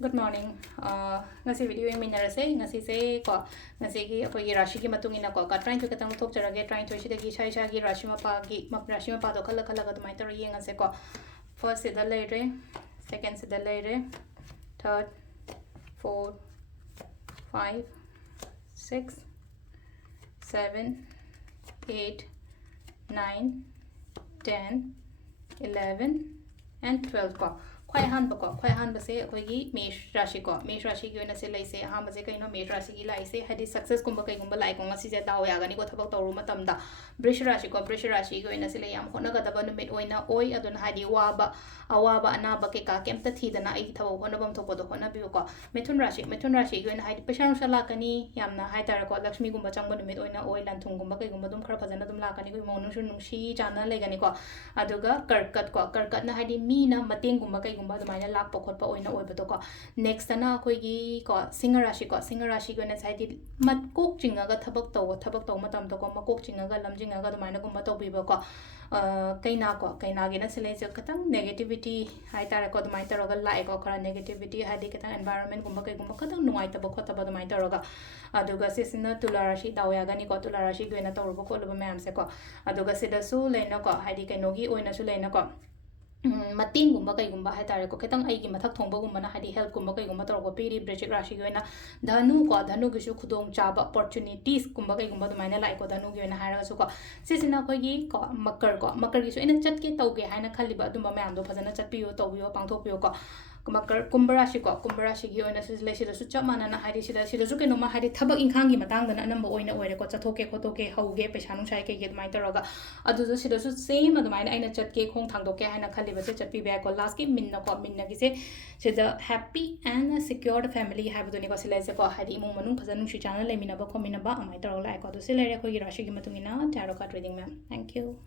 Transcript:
Good morning. Ngasi video yung minarase. Ngasi se ko. Ngasi ki ako yung rashi ki matungin ako. Ka trying to katang talk jarage trying to shida ki shai ki rashi ma pa do kala ka tumay taro yung ngasi ko. First sida later, second sida later, third, fourth, 5, 6, 7, 8, 9, 10, 11, and 12 ko. Kwai han ba ko, kwai han ba se koi gi mesh rashi ko. Mesh rashi gi na se lai se ha ma se kai no mesh rashi gi lai se hadi success kumba kai kumba lai ko ngasi se daw ya gani ko thabak tawru matam da. Brish rashi ko brish rashi gi na se lai yam khona ga da ba no mit oina oi adun hadi wa ba awa ba ana ba ke ka kem ta thi da na ai thaw hona bam thok do hona bi ko. Mithun rashi gi na hadi peshan shala kani yam na hai tar ko lakshmi kumba chang ba no mit oina oi lan thung kumba kai kumba dum khara phajana dum la kani ko mo nu shu nung shi chana lai gani ko. Aduga karkat na hadi mi na mateng kumba kai ba dumaina lak pokot pa oina oi bato ko next na koi gi ko singer rashi go na sai di mat kok chinga ga thabak taw matam to ko ma kok chinga ga lam jinga ga dumaina ko ma to bi ba ko kaina gi na sele je katang negativity hai tara ko dumai taro ga lai ko khara negativity hadi katang environment gumba kai gumba katang nungai ta ba khota ba dumai taro ga aduga sisina tularashi dawya ga ni ko tularashi go na tawru ba ko lo ba mam se ko aduga sida su leina ko hadi kaino gi oina su leina ko mating gumba kai gumba hai tare ko ketang ai gi mathak thongba gumba na hadi help gumba kai gumba torko piri bridge rashi go na dhanu gi su khudong chaba opportunities gumba kai gumba dumaina lai ko dhanu gi na hara su ko sisina ko gi ko makar gi su ena chat ke tau ge haina khali ba dumba mayam do phajana chat piyo tau biyo pangthok piyo ko makar kumbarashi gi oina su le sida su chamana na hadi sida su ke no ma hadi thabak inkhang gi matang da na namba oina oire ko chathoke khotoke hauge paisa nu sai ke ge dumai taraga adu su sida su same adumaina aina chat ke khong thang do ke haina khali ba se chat pi ba ko last ke min na gi se sida happy and secured family have do ni ko sile se ko hadi mu manung phajanu shi channel le mina ba ko mina ba amai taraga lai ko do sile re ko gi rashi gi matungina tarot card reading ma'am. Thank you.